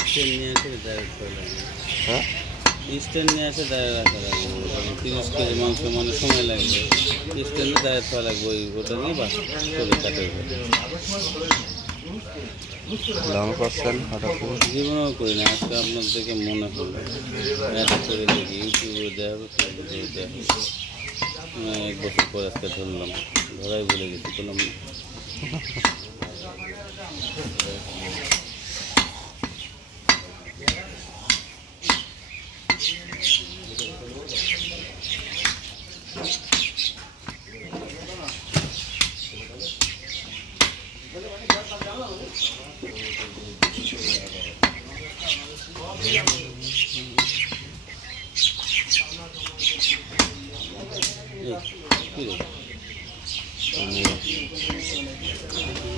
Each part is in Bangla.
স্ট্যান্ড নিয়ে এসে ডাইরেক্ট করা লাগবে। হ্যাঁ, স্ট্যান্ড নিয়ে এসে দাঁড়িয়ে রাখা লাগবে। 30 কেজি মাংস মানে সময় লাগবে, স্ট্যান্ডে দাঁড়িয়ে থাকা লাগবে। ওটা নিয়ে বাস করে কাটে। লং করছেন হঠাৎ করে? জীবনেও করি না, আজকে আপনার থেকে মনে করলো এটা করে দেখি। ইউটিউবে দেওয়া হবে, ফেসবুকে দেওয়া হবে। 1 বছর পর আজকে ধরলাম, ধরাই বলে গেছি কোনো।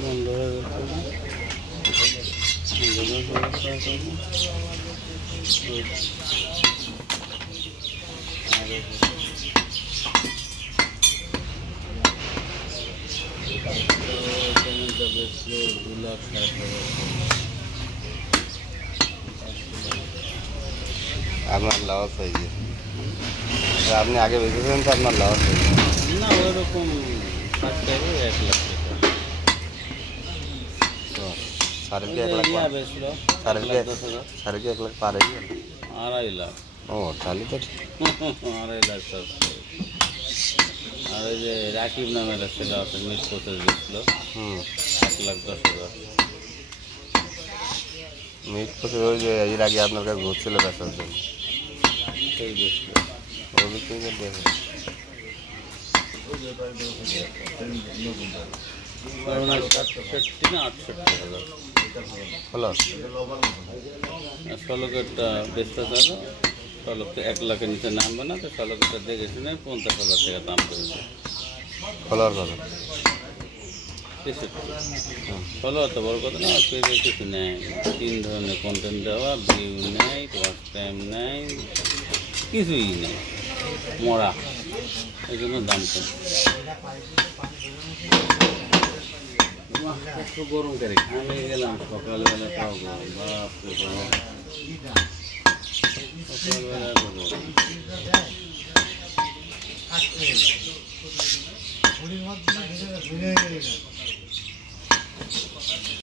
বন্ধ হয়ে গেছে। 2,60,000 আপনার লস হয়ে গেছে। আপনি আগে বেঁচেছেন তো আপনার লস হয়ে গেছে। না, ওইরকম 5 টাকা 1 লাখ টাকা। সাড়ে 1 লাখ বেচলো, সাড়ে 10,000 1 লাখ পার হয়ে গেল। 2.5 লাখ। ও তাহলে তো 2.5 লাখ সব। আর ওই যে রাকিব নামের ছেলে আছে, মিট প্রসেস বেচলো 1,10,000। মিট প্রসেস ওই যে এর আগে আপনার কাছে ঘুরছিল বেচার জন্য, সেই বেচলো। ওই বিক্রি করে দেখে কারণ 67 না 68,000 হলো। শলকেরটা বেচতে চালো, শলক তো 1 লাখের নিচে নামবে না, তো শলকেরটা দেখে শুনে 50,000 টাকা দাম করেছে। ফলোয়ার পাবেন। ফলো অত বড় কথা না, পেজে কিছু নেই। 3 ধরনের কন্টেন্ট দেওয়া, ভিউ নেই, ওয়াচ টাইম নেই, কিছুই নেই, মরা। এই জন্য দাম কম। একটু গরম করে আমি গেলাম সকালবেলা, তাও গরম। বাপরে বাপ, সকালবেলা তো গরম।